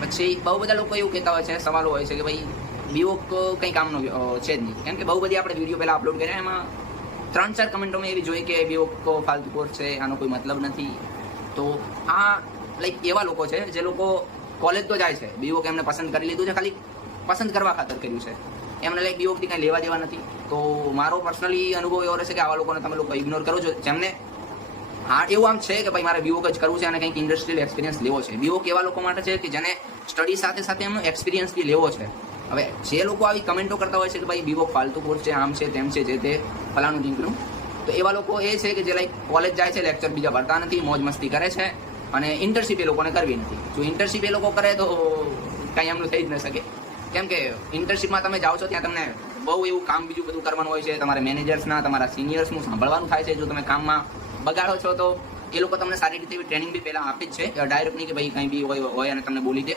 પછી બહુ બધા લોકો એવું કહેતા હોય છે, સવાલો હોય છે કે ભાઈ બીવોક કંઈ કામનો છે જ નહીં. કેમ કે બહુ બધી આપણે વિડીયો પહેલાં અપલોડ કર્યા, એમાં 3-4 કમેન્ટોમાં એવી જોઈ કે બીવોક ફાલતુ કોર્સ છે, આનો કોઈ મતલબ નથી. તો આ લાઈક એવા લોકો છે જે લોકો કોલેજ તો જાય છે, બીવોક એમને પસંદ કરી લીધું છે, ખાલી પસંદ કરવા ખાતર કર્યું છે, એમને લાઈક બીવોકથી કંઈ લેવા દેવા નથી. તો મારો પર્સનલી અનુભવ એવો રહેશે કે આવા લોકોને તમે લોકો ઇગ્નોર કરો છો, જેમને હા એવું આમ છે કે ભાઈ મારે બીવોક જ કરવું છે અને કંઈક ઇન્ડસ્ટ્રીયલ એક્સપિરિયન્સ લેવો છે. બીવોક એવા લોકો માટે છે કે જેને સ્ટડી સાથે સાથે એમનો એક્સપિરિયન્સ બી લેવો છે. હવે જે લોકો આવી કમેન્ટો કરતા હોય છે કે ભાઈ બીવોક ફાલતુ કોર્સ છે, આમ છે તેમ છે, જે તે ફલાણું ઢીંકણું, તો એવા લોકો એ છે કે જે લાઈક કોલેજ જાય છે, લેક્ચર બીજા ભરતા નથી, મોજ મસ્તી કરે છે અને ઇન્ટર્નશીપ એ લોકોને કરવી નથી. જો ઇન્ટર્નશીપ એ લોકો કરે તો કંઈ એમનું થઈ જ ન શકે. કેમ કે ઇન્ટર્નશીપમાં તમે જાઓ છો ત્યાં તમને બહુ એવું કામ બીજું બધું કરવાનું હોય છે, તમારે મેનેજર્સના, તમારા સિનિયર્સનું સાંભળવાનું થાય છે. જો તમે કામમાં બગાડો છો તો એ લોકો તમને સારી રીતે ટ્રેનિંગ બી પહેલાં આપે જ છે, ડાયરેક્ટ નહીં કે ભાઈ કંઈ બી હોય અને તમને બોલી દે.